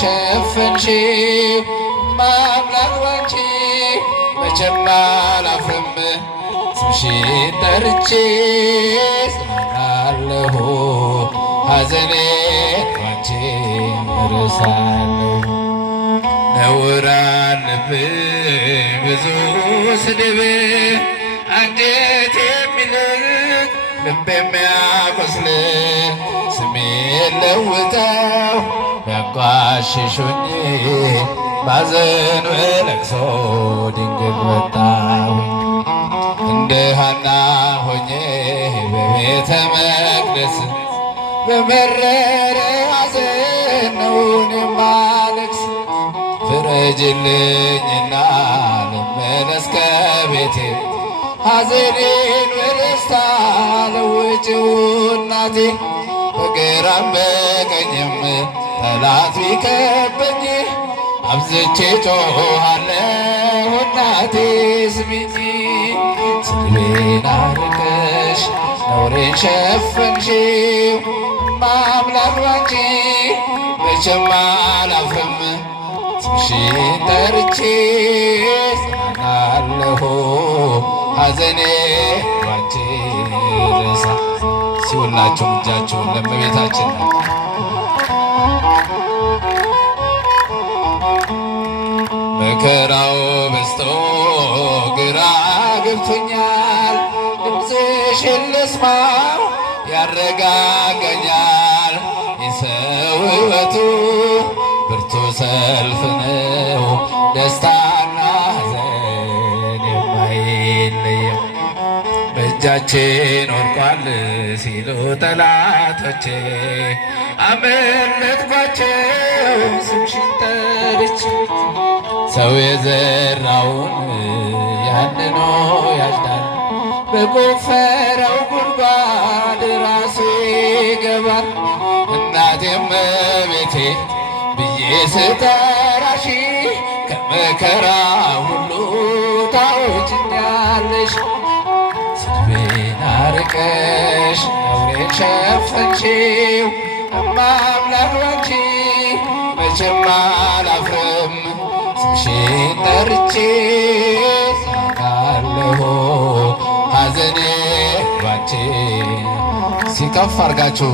ሸፈንሽው ማምላክ ባንቺ መቼም አላፍርም ስምሽን ጠርቼ ጽናናለሁ ሐዘኔን ባንቺ እረሳለሁ። ነውር አለብኝ ብዙ ስድብ አንጀት የሚልቅ ልብ የሚያቆስል ስሜን ለውጠው ያቋሽሹኝ ባዘን በለቅሶ ድንግል መጣሁ። እንደ ሐና ሆኜ በቤተ መቅደስ በመረረ ሐዘን ነው የማለቅስ። ፍረጅልኝና ልመለስ ከቤቴ ሐዘኔን በደስታ ለውጭው እናቴ። በግራም በቀኝም ጠላት ቢከበኝ አብዝቼ ጮኻለሁ እናቴ ስሚኝ። ስድቤን አርቀሽ ነውሬን ሸፈንሽው ማምላክ ባንቺ መቼም አላፍርም ስምሽን ጠርቼ ጽናናለሁ ሐዘኔን ባንቺ ረሳ። ሲውላችሁም እጃችሁን ለእመቤታችን ነው። መከራው በዝቶ ግራ ገብቶኛል ድምፅሽን ልስማው ያረጋጋኛል። የሰው ሕይወቱ ብርቱ ሰልፍ ነው ደስታና ሐዘን የማይለየው። በእጃችን ወድቋል ሲሉ ጠላቶቼ አመለጥኳቸው ስምሽን ጠርቼ። ሰው የዘራውን ያንኑ ያጭዳል በቆፈረው ጉድጓድ ራሱ ይገባል። እናቴ እመቤቴ ብዬ ስጠራሽ ከመከራ ሁሉ ታወጭኛለሽ። ስድቤን አርቀሽ ነውሬን ሸፈንሽው እማምላክ ባንቺ መቼም አላፍርም ስምሽን ጠርቼ ጽናናለሁ ሐዘኔን ባንቺ። ሲከፍ አርጋችሁ